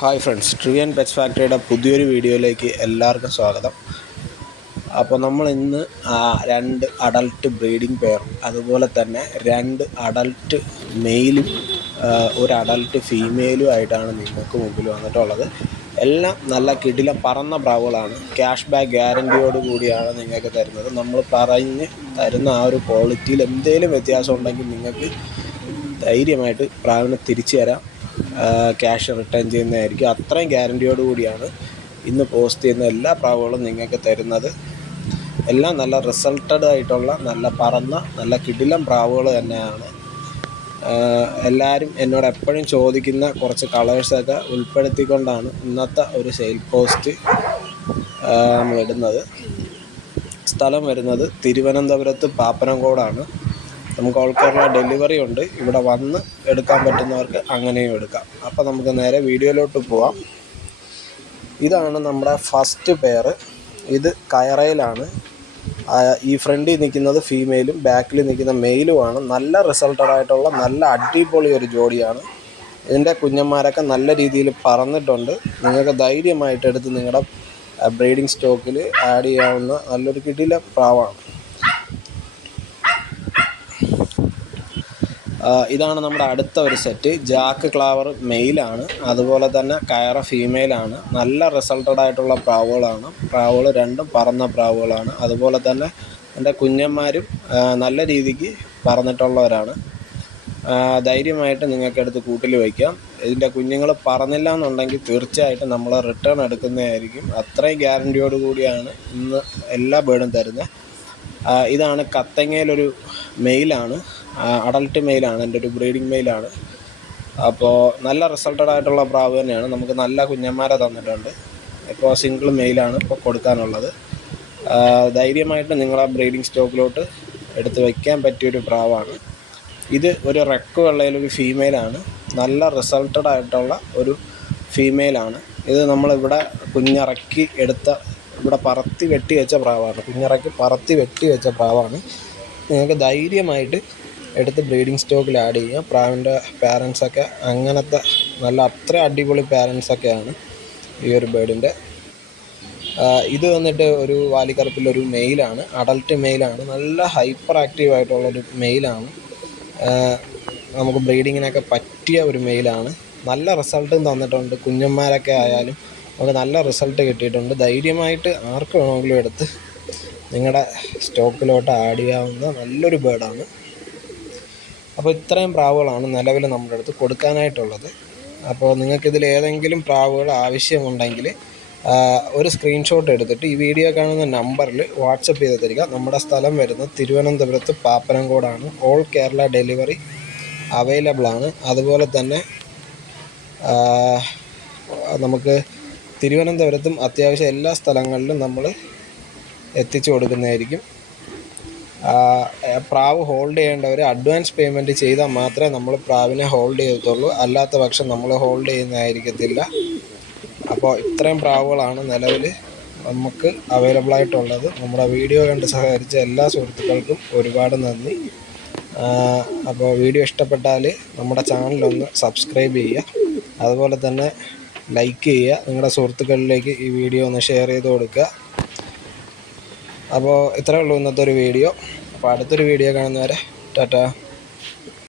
Hi friends, ട്രിവിയൻ pets ഫാക്ടറിയുടെ പുതിയൊരു വീഡിയോയിലേക്ക് എല്ലാവർക്കും സ്വാഗതം. അപ്പോൾ നമ്മൾ ഇന്ന് 2 അഡൽട്ട് ബ്രീഡിംഗ് പെയറും അതുപോലെ തന്നെ 2 അഡൽട്ട് മെയിലും 1 അഡൽട്ട് ഫീമെയിലും ആയിട്ടാണ് നിങ്ങൾക്ക് മുമ്പിൽ വന്നിട്ടുള്ളത്. എല്ലാം നല്ല കിടിലം പറന്ന പ്രാവുകളാണ്. ക്യാഷ് ബാക്ക് ഗ്യാരൻറ്റിയോട് കൂടിയാണ് നിങ്ങൾക്ക് തരുന്നത്. നമ്മൾ പറഞ്ഞ് തരുന്ന ആ ഒരു ക്വാളിറ്റിയിൽ എന്തെങ്കിലും വ്യത്യാസം ഉണ്ടെങ്കിൽ നിങ്ങൾക്ക് ധൈര്യമായിട്ട് പ്രാവിനെ തിരിച്ചു തരാം, ക്യാഷ് റിട്ടേൺ ചെയ്യുന്നതായിരിക്കും. അത്രയും ഗ്യാരൻറ്റിയോട് കൂടിയാണ് ഇന്ന് പോസ്റ്റ് ചെയ്യുന്ന എല്ലാ പ്രാവുകളും നിങ്ങൾക്ക് തരുന്നത്. എല്ലാം നല്ല റിസൾട്ടഡ് ആയിട്ടുള്ള നല്ല പറന്ന നല്ല കിടിലം പ്രാവുകൾ തന്നെയാണ്. എല്ലാവരും എന്നോട് എപ്പോഴും ചോദിക്കുന്ന കുറച്ച് കളേഴ്സൊക്കെ ഉൾപ്പെടുത്തിക്കൊണ്ടാണ് ഇന്നത്തെ ഒരു സെയിൽ പോസ്റ്റ് നമ്മൾ ഇടുന്നത്. സ്ഥലം വരുന്നത് തിരുവനന്തപുരത്ത് പാപ്പനംകോടാണ്. നമുക്ക് ഓൾ കേരള ഡെലിവറി ഉണ്ട്. ഇവിടെ വന്ന് എടുക്കാൻ പറ്റുന്നവർക്ക് അങ്ങനെയും എടുക്കാം. അപ്പോൾ നമുക്ക് നേരെ വീഡിയോയിലോട്ട് പോവാം. ഇതാണ് നമ്മുടെ ഫസ്റ്റ് പെയർ. ഇത് കയറയിലാണ്. ഈ ഫ്രണ്ടിൽ നിൽക്കുന്നത് ഫീമെയിലും ബാക്കിൽ നിൽക്കുന്ന മെയിലുമാണ്. നല്ല റിസൾട്ടഡ് ആയിട്ടുള്ള നല്ല അടിപൊളി ഒരു ജോഡിയാണ്. ഇതിൻ്റെ കുഞ്ഞന്മാരൊക്കെ നല്ല രീതിയിൽ പറന്നിട്ടുണ്ട്. നിങ്ങൾക്ക് ധൈര്യമായിട്ട് എടുത്ത് നിങ്ങളുടെ ബ്രീഡിംഗ് സ്റ്റോക്കിൽ ആഡ് ചെയ്യാവുന്ന നല്ലൊരു കിടില പ്രാവാണ്. ഇതാണ് നമ്മുടെ അടുത്ത ഒരു സെറ്റ്. ജാക്ക് ക്ലാവർ മെയിലാണ്, അതുപോലെ തന്നെ കയറ ഫീമെയിലാണ്. നല്ല റിസൾട്ടഡ് ആയിട്ടുള്ള പ്രാവുകളാണ്. പ്രാവുകൾ രണ്ടും പറന്ന പ്രാവുകളാണ്. അതുപോലെ തന്നെ എൻ്റെ കുഞ്ഞന്മാരും നല്ല രീതിക്ക് പറന്നിട്ടുള്ളവരാണ്. ധൈര്യമായിട്ട് നിങ്ങൾക്കെടുത്ത് കൂട്ടിൽ വയ്ക്കാം. ഇതിൻ്റെ കുഞ്ഞുങ്ങൾ പറന്നില്ല എന്നുണ്ടെങ്കിൽ തീർച്ചയായിട്ടും നമ്മൾ റിട്ടേൺ എടുക്കുന്നതായിരിക്കും. അത്രയും ഗ്യാരൻറ്റിയോട് കൂടിയാണ് ഇന്ന് എല്ലാ ബേർഡും തരുന്നത്. ഇതാണ് കത്തങ്ങയിലൊരു മെയിലാണ്, അഡൽട്ട് മെയിലാണ്, എൻ്റെ ഒരു ബ്രീഡിംഗ് മെയിലാണ്. അപ്പോൾ നല്ല റിസൾട്ടഡ് ആയിട്ടുള്ള പ്രാവ് തന്നെയാണ്. നമുക്ക് നല്ല കുഞ്ഞന്മാരെ തന്നിട്ടുണ്ട്. ഇപ്പോൾ സിംഗിൾ മെയിലാണ് ഇപ്പോൾ കൊടുക്കാനുള്ളത്. ധൈര്യമായിട്ട് നിങ്ങളെ ബ്രീഡിംഗ് സ്റ്റോക്കിലോട്ട് എടുത്ത് വയ്ക്കാൻ പറ്റിയൊരു പ്രാവാണ്. ഇത് ഒരു റെക്ക് വെള്ളയിലൊരു ഫീമെയിലാണ്. നല്ല റിസൾട്ടഡ് ആയിട്ടുള്ള ഒരു ഫീമെയിലാണ്. ഇത് നമ്മളിവിടെ കുഞ്ഞിറക്കി എടുത്ത, ഇവിടെ പറത്തി വെട്ടി വെച്ച പ്രാവാണ്. കുഞ്ഞിറക്കി പറത്തി വെട്ടി വെച്ച പ്രാവാണ്. നിങ്ങൾക്ക് ധൈര്യമായിട്ട് എടുത്ത് ബ്രീഡിംഗ് സ്റ്റോക്കിൽ ആഡ് ചെയ്യാം. പ്രാവിൻ്റെ പാരൻസൊക്കെ അങ്ങനത്തെ നല്ല അത്ര അടിപൊളി പാരൻസൊക്കെയാണ് ഈ ഒരു ബേർഡിൻ്റെ. ഇത് വന്നിട്ട് ഒരു വാലിക്കറുപ്പിലൊരു മെയിലാണ്, അഡൽട്ട് മെയിലാണ്. നല്ല ഹൈപ്പർ ആക്റ്റീവ് ആയിട്ടുള്ളൊരു മെയിലാണ്. നമുക്ക് ബ്രീഡിങ്ങിനൊക്കെ പറ്റിയ ഒരു മെയിലാണ്. നല്ല റിസൾട്ടും തന്നിട്ടുണ്ട്. കുഞ്ഞന്മാരൊക്കെ ആയാലും നമുക്ക് നല്ല റിസൾട്ട് കിട്ടിയിട്ടുണ്ട്. ധൈര്യമായിട്ട് ആർക്ക് വേണമെങ്കിലും എടുത്ത് നിങ്ങളുടെ സ്റ്റോക്കിലോട്ട് ആഡ് ചെയ്യാവുന്ന നല്ലൊരു ബേർഡാണ്. അപ്പോൾ ഇത്രയും പ്രാവുകളാണ് നിലവിൽ നമ്മുടെ അടുത്ത് കൊടുക്കാനായിട്ടുള്ളത്. അപ്പോൾ നിങ്ങൾക്കിതിൽ ഏതെങ്കിലും പ്രാവുകൾ ആവശ്യമുണ്ടെങ്കിൽ ഒരു സ്ക്രീൻഷോട്ട് എടുത്തിട്ട് ഈ വീഡിയോ കാണുന്ന നമ്പറിൽ വാട്സപ്പ് ചെയ്ത് തരിക. നമ്മുടെ സ്ഥലം വരുന്നത് തിരുവനന്തപുരത്ത് പാപ്പനംകോടാണ്. ഓൾ കേരള ഡെലിവറി അവൈലബിൾ ആണ്. അതുപോലെ തന്നെ നമുക്ക് തിരുവനന്തപുരത്തും അത്യാവശ്യം എല്ലാ സ്ഥലങ്ങളിലും നമ്മൾ എത്തിച്ചു കൊടുക്കുന്നതായിരിക്കും. പ്രാവ് ഹോൾഡ് ചെയ്യേണ്ടവർ അഡ്വാൻസ് പേയ്മെൻറ്റ് ചെയ്താൽ മാത്രമേ നമ്മൾ പ്രാവിനെ ഹോൾഡ് ചെയ്യത്തുള്ളൂ. അല്ലാത്ത പക്ഷം നമ്മൾ ഹോൾഡ് ചെയ്യുന്നതായിരിക്കത്തില്ല. അപ്പോൾ ഇത്രയും പ്രാവുകളാണ് നിലവിൽ നമുക്ക് അവൈലബിൾ ആയിട്ടുള്ളത്. നമ്മുടെ വീഡിയോ കണ്ട് സഹകരിച്ച എല്ലാ സുഹൃത്തുക്കൾക്കും ഒരുപാട് നന്ദി. അപ്പോൾ വീഡിയോ ഇഷ്ടപ്പെട്ടാൽ നമ്മുടെ ചാനലൊന്ന് സബ്സ്ക്രൈബ് ചെയ്യുക, അതുപോലെ തന്നെ ലൈക്ക് ചെയ്യുക. നിങ്ങളുടെ സുഹൃത്തുക്കളിലേക്ക് ഈ വീഡിയോ ഒന്ന് ഷെയർ ചെയ്ത് കൊടുക്കുക. അപ്പോൾ ഇത്രയേ ഉള്ളൂ ഇന്നത്തെ ഒരു വീഡിയോ. അപ്പോൾ അടുത്തൊരു വീഡിയോ കാണുന്നവരെ ടാറ്റാ.